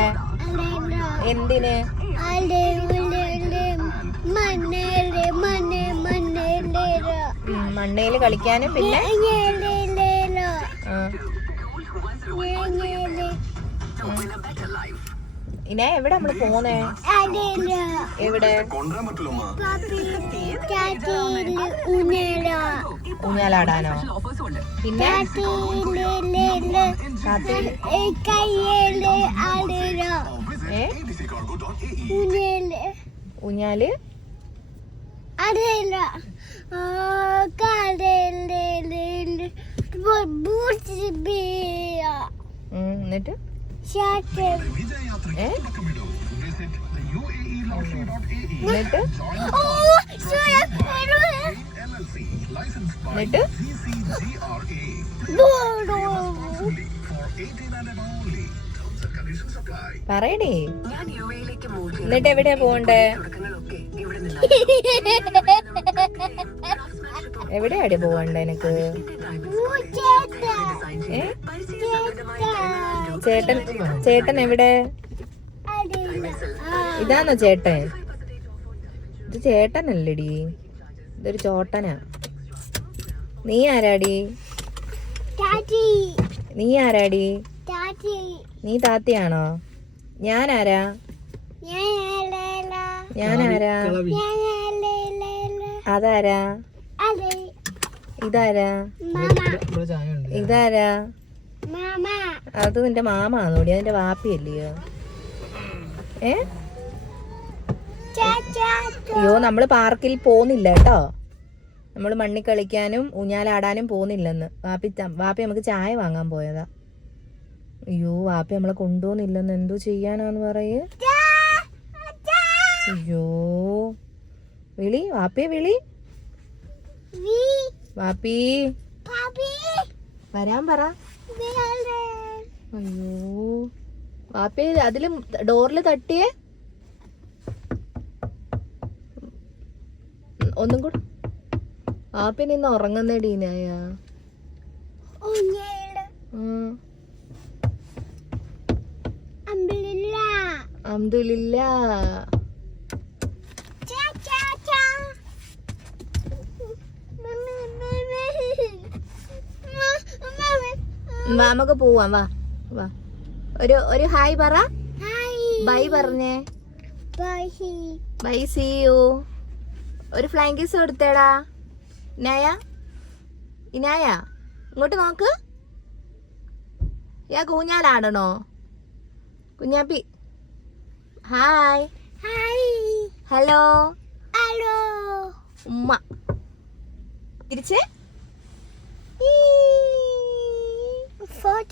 അവിടെ? എന്തിന്? മണ്ണയിൽ കളിക്കാനും പിന്നെ? ആ. ഇനെ എവിടെ നമ്മൾ പോന്നേ? എവിടെ? ഊഞ്ഞാലാടാനോ? പിന്നെ? ഊഞ്ഞാൽ? എന്നിട്ട്? എന്നിട്ട്? ഓ സോയ എന്നിട്ട്? എന്നിട്ട് എവിടെയാ പോണ്ടേ എവിടെയാടി പോവണ്ടേ എനിക്ക് ചേട്ടൻ ചേട്ടൻ എവിടെ? ഇതാണോ ചേട്ടൻ? ഇത് ചേട്ടനല്ലേടി. ഇതൊരു ചോട്ടനാ. നീ ആരാടി? നീ ആരാടി? നീ താത്തയാണോ? ഞാൻ ആരാ? ഞാൻ ആരാ? അതാരാ? അതെ. ഇതാരാ? മാമ. ഇതാരാ? മാമ. അത് നിന്റെ മാമാന്നോടി അതിന്റെ വാപ്പിയല്ലയോ? ഏ? അയ്യോ നമ്മൾ പാർക്കിൽ പോന്നില്ല കേട്ടോ. നമ്മൾ മണ്ണി കളിക്കാനും ഊഞ്ഞാലാടാനും പോന്നില്ലെന്ന് വാപ്പി വാപ്പി നമുക്ക് ചായ വാങ്ങാൻ പോയതാ. അയ്യോ വാപ്പി നമ്മളെ കൊണ്ടുപോകുന്നില്ലെന്ന് എന്തോ ചെയ്യാനാന്ന് പറയേ. അയ്യോ. വിളി വാപ്പിയെ വിളി. വാപ്പി. വരാൻ പറ. അയ്യോ. വാപ്പി അതിൽ ഡോറിൽ തട്ടിയേ? ഒന്നും കൂടെ. ആ പിന്നെ ഇന്ന് ഉറങ്ങുന്നേടി അബ്ദുലില്ല മമ്മി മമ്മി നമുക്ക് പോവാം വാ വാ. ഒരു ഒരു ഹായ് പറ. ബൈ പറഞ്ഞേ. Bye see you. ഒരു ഫ്ലൈങ് കിസ് കൊടുത്തേടാ. ഇനായ? ഇനായ ഇങ്ങോട്ട് നോക്ക്. യാ കൂഞ്ഞാലാടണോ? Kunjappi. Hi. Hi. Hello. Hello. ഉമ്മ. തിരിച്ച്. ഫോട്ടോ